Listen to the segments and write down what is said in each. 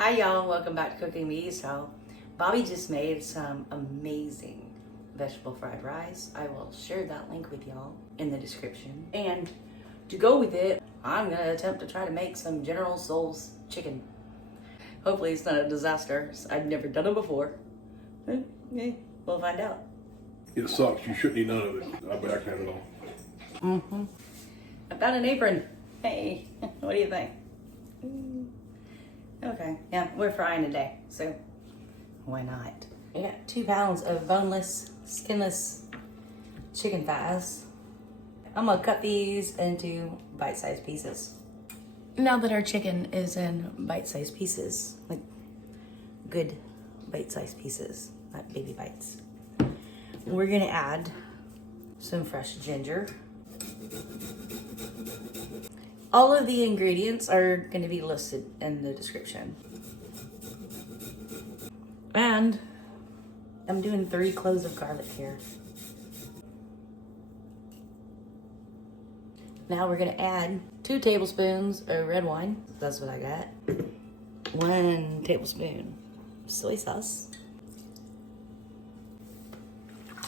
Hi y'all, welcome back to Cooking Me. So Bobby just made some amazing vegetable fried rice. I will share that link with y'all in the description. And to go with it, I'm gonna attempt to try to make some General Tso's chicken. Hopefully it's not a disaster. I've never done it before. We'll find out. It sucks. You shouldn't eat none of it. I backhand it all. I found an apron. Hey, what do you think? Okay, yeah, we're frying today, so why not? I got 2 pounds of boneless, skinless chicken thighs. I'm gonna cut these into bite-sized pieces. Now that our chicken is in bite-sized pieces, like good bite-sized pieces, not baby bites, we're gonna add some fresh ginger. All of the ingredients are going to be listed in the description. And I'm doing 3 cloves of garlic here. Now we're going to add 2 tablespoons of red wine. That's what I got. 1 tablespoon soy sauce.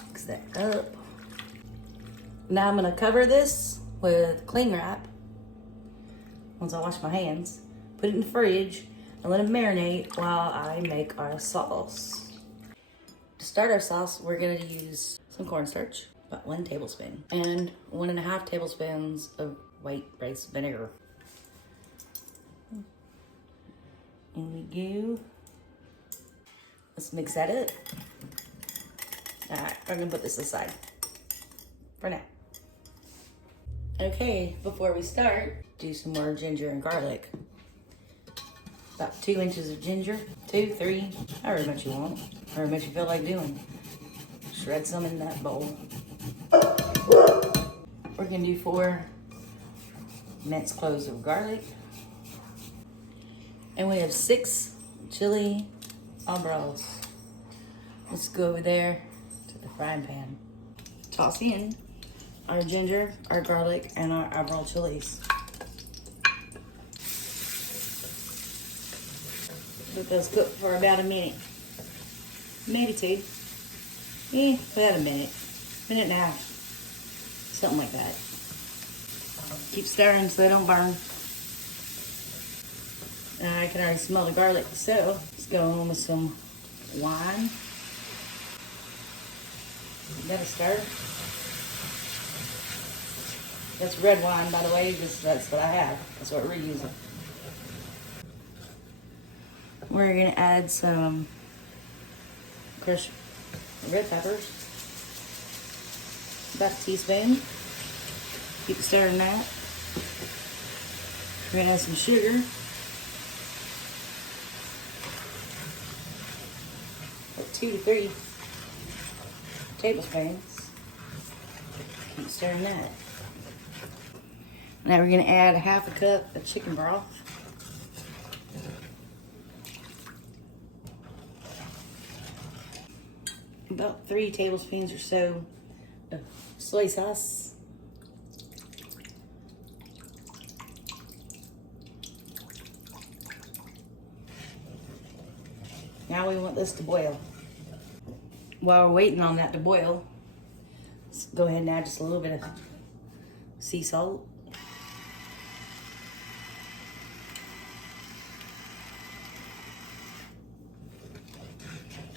Mix that up. Now I'm going to cover this with cling wrap. Once I wash my hands, put it in the fridge and let it marinate while I make our sauce. To start our sauce, we're gonna use some cornstarch, about 1 tablespoon, and 1.5 tablespoons of white rice vinegar. In we go. Let's mix that up. All right, I'm gonna put this aside for now. Okay, before we start, do some more ginger and garlic. About 2 inches of ginger, 2, 3, however much you want, however much you feel like doing. Shred some in that bowl. We're gonna do 4 minced cloves of garlic. And we have 6 chile arbol. Let's go over there to the frying pan. Toss in our ginger, our garlic, and our arbol chilies. Let those cook for about a minute. Maybe 2. About a minute. Minute and a half. Something like that. Keep stirring so they don't burn. I can already smell the garlic, so let's go on with some wine. Gotta stir. That's red wine, by the way, that's what I have. That's what we're using. We're gonna add some crushed red peppers. About a teaspoon. Keep stirring that. We're gonna add some sugar. About 2 to 3 tablespoons. Keep stirring that. Now we're gonna add 1/2 cup of chicken broth. About 3 tablespoons or so of soy sauce. Now we want this to boil. While we're waiting on that to boil, let's go ahead and add just a little bit of sea salt.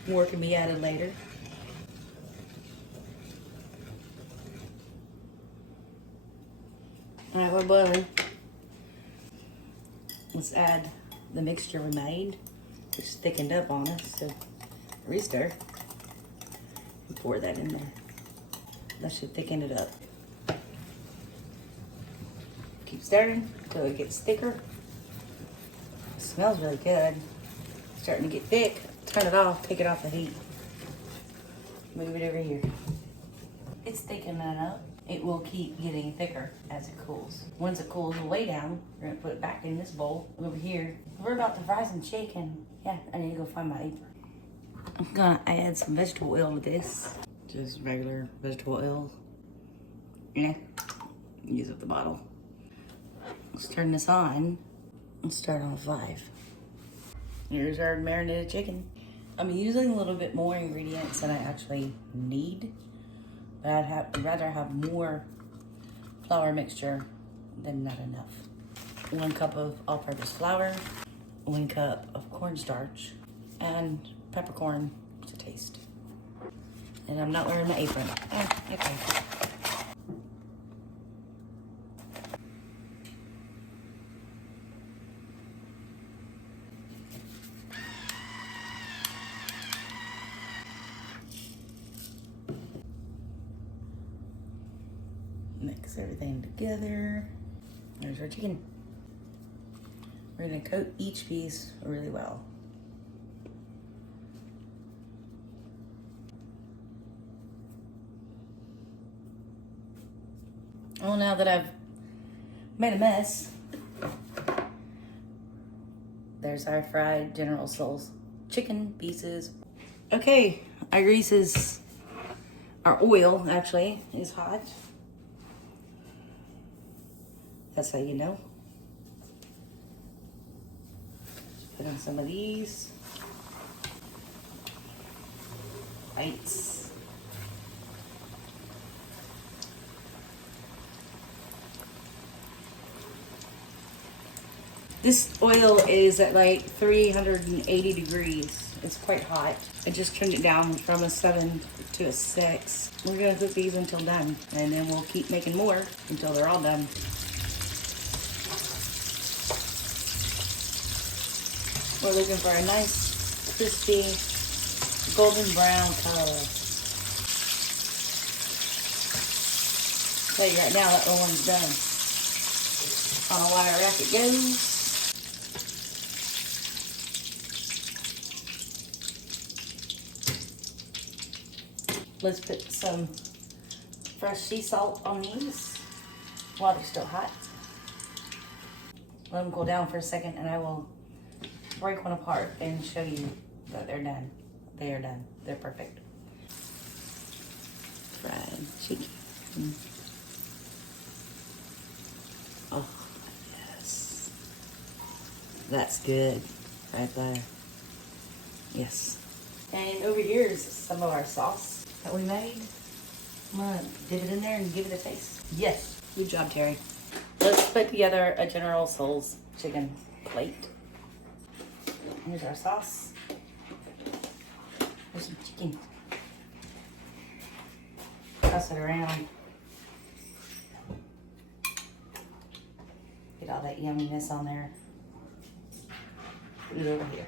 More can be added later. All right, we're boiling. Let's add the mixture we made, which thickened up on us. So restir and pour that in there. That should thicken it up. Keep stirring until it gets thicker. It smells really good. It's starting to get thick. Turn it off, take it off the heat. Move it over here. It's thickening up. It will keep getting thicker as it cools. Once it cools way down, we're gonna put it back in this bowl over here. We're about to fry some chicken. Yeah, I need to go find my apron. I'm gonna add some vegetable oil to this. Just regular vegetable oil. Yeah, use up the bottle. Let's turn this on and start on 5. Here's our marinated chicken. I'm using a little bit more ingredients than I actually need, but I'd rather have more flour mixture than not enough. 1 cup of all-purpose flour, 1 cup of cornstarch, and peppercorn to taste. And I'm not wearing my apron. Okay. Mix everything together. There's our chicken. We're gonna coat each piece really well. Well, now that I've made a mess, there's our fried General Tso's chicken pieces. Okay, our oil actually is hot. That's how you know. Put in some of these bites. This oil is at like 380 degrees. It's quite hot. I just turned it down from a 7 to a 6. We're gonna cook these until done, and then we'll keep making more until they're all done. We're looking for a nice, crispy, golden brown color. Tell you right now, that one's done. On a wire rack it goes. Let's put some fresh sea salt on these while they're still hot. Let them cool down for a second, and I will break one apart and show you that they're done. They are done. They're perfect. Fried chicken. Oh, yes. That's good right there. Yes. And over here is some of our sauce that we made. I'm gonna dip it in there and give it a taste. Yes. Good job, Terry. Let's put together a General Tso's chicken plate. Here's our sauce. Here's some chicken. Toss it around. Get all that yumminess on there. Put it over here.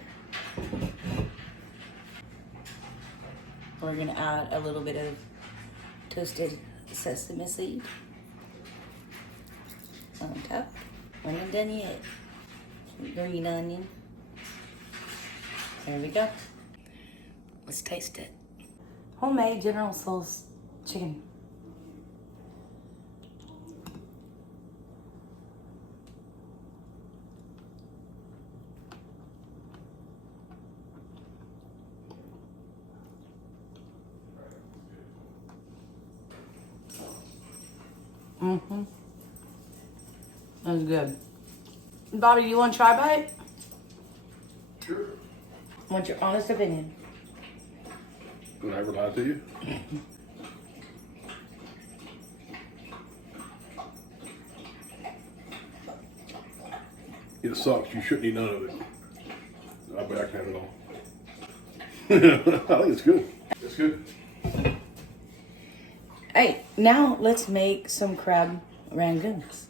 We're gonna add a little bit of toasted sesame seed on top. We're not done yet. Green onion. There we go. Let's taste it. Homemade General Tso's chicken. That's good. Bobby, do you want to try a bite? Sure. I want your honest opinion. Did I ever lie to you? It sucks. You shouldn't eat none of it. I backhand it all. I think it's good. It's good. Hey, now let's make some crab rangoons.